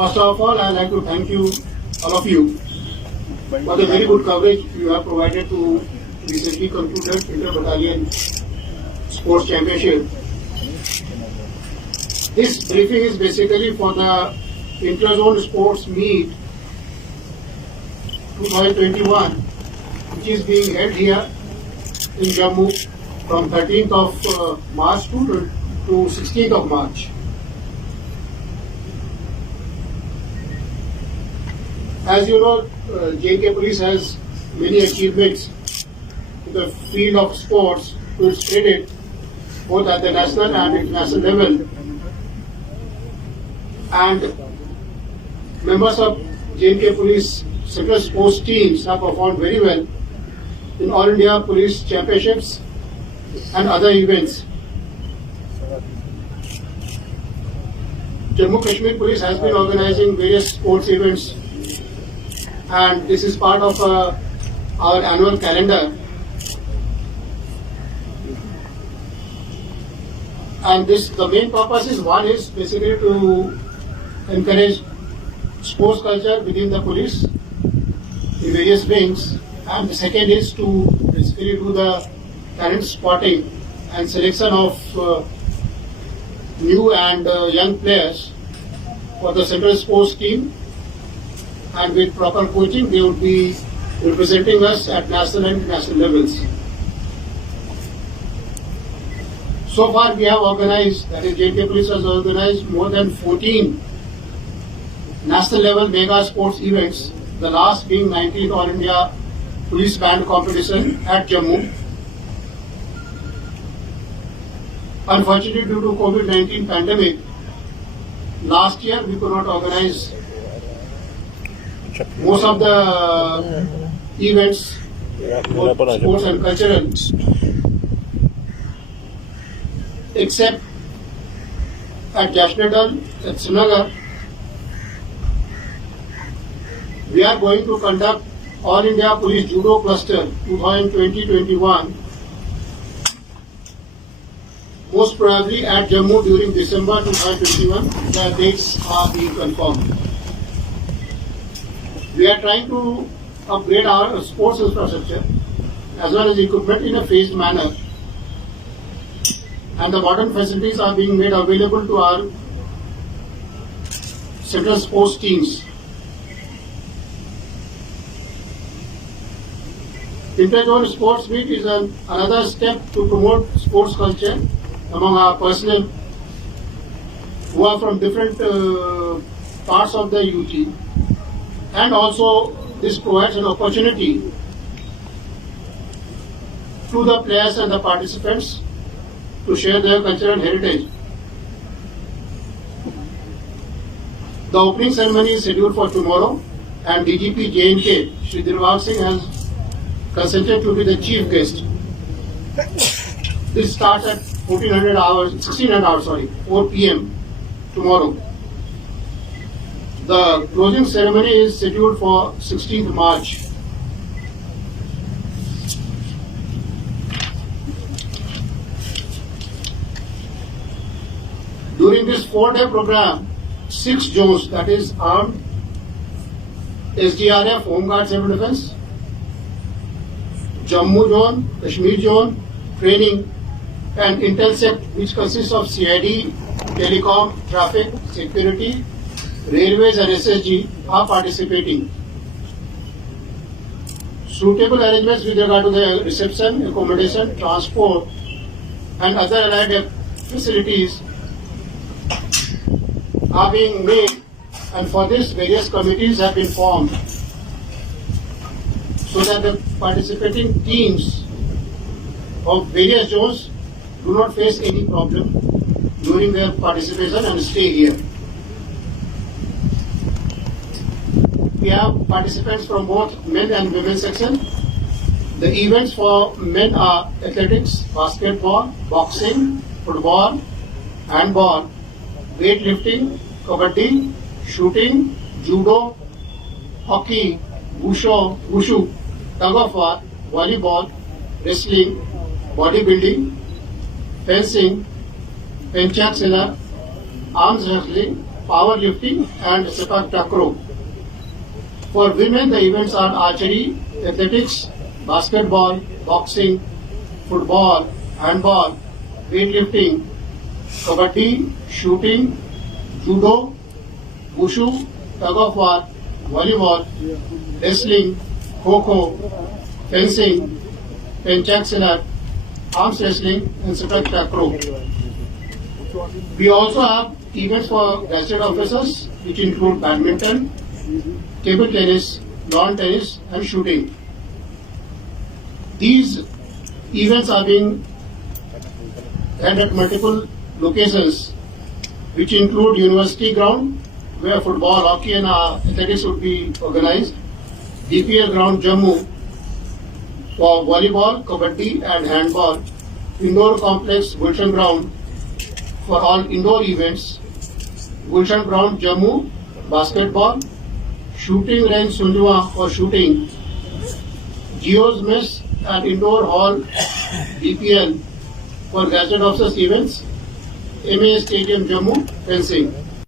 First of all, I'd like to thank you, all of you, for the very good coverage you have provided to recently concluded Inter-Battalion Sports Championship. This briefing is basically for the Inter-Zone Sports Meet 2021, which is being held here in Jammu from 13th of March to 16th of March. As you know, J&K Police has many achievements in the field of sports to its credit, both at the national and international level. And members of J&K Police Central Sports teams have performed very well in All India Police Championships and other events. Jammu Kashmir Police has been organizing various sports events, and this is part of our annual calendar. And the main purpose is, one is basically to encourage sports culture within the police in various wings, and the second is to basically do the talent spotting and selection of new and young players for the central sports team, and with proper coaching they would be representing us at national and international levels. So far we have organized, that is J&K Police has organized more than 14 national level mega sports events, the last being 19th All India Police Band Competition at Jammu. Unfortunately, due to COVID-19 pandemic, last year we could not organize most of the events, both sports and cultural, except at Jashnadal at Srinagar. We are going to conduct All India Police Judo Cluster 2020-21, most probably at Jammu during December 2021. The dates are being confirmed. We are trying to upgrade our sports infrastructure as well as equipment in a phased manner, and the modern facilities are being made available to our central sports teams. Inter-Zone Sports Meet is another step to promote sports culture among our personnel who are from different parts of the UT, and also this provides an opportunity to the players and the participants to share their cultural heritage. The opening ceremony is scheduled for tomorrow, and DGP J&K Shri Dilbag Singh has consented to be the chief guest. This starts at 4 p.m. tomorrow. The closing ceremony is scheduled for 16th March. During this 4-day program, 6 zones, that is armed, SDRF, Home Guard Civil Defense, Jammu Zone, Kashmir Zone, Training, and IntelSec, which consists of CID, Telecom, Traffic, Security, Railways and SSG, are participating. Suitable arrangements with regard to the reception, accommodation, transport, and other allied facilities are being made, and for this various committees have been formed so that the participating teams of various zones do not face any problem during their participation and stay here. We have participants from both men and women section. The events for men are athletics, basketball, boxing, football, handball, weightlifting, kabaddi, shooting, judo, hockey, wushu, tug of war, volleyball, wrestling, bodybuilding, fencing, penchak silat, arms wrestling, powerlifting, and sepak takraw. For women, the events are archery, athletics, basketball, boxing, football, handball, weightlifting, kabaddi, shooting, judo, wushu, tug of war, volleyball, wrestling, kho-kho, fencing, pencak silat, arms wrestling, and sepak takraw. We also have events for gazetted officers, which include badminton, table tennis, lawn tennis, and shooting. These events are being held at multiple locations, which include University Ground, where football, hockey, and athletics would be organized, DPL Ground, Jammu, for volleyball, kabaddi, and handball, Indoor Complex, Gulshan Ground, for all indoor events, Gulshan Ground, Jammu, basketball, shooting range, Sunjwa for shooting, Geo's Mess and Indoor Hall, DPL, for gazetted officers events, MA Stadium, Jammu, fencing.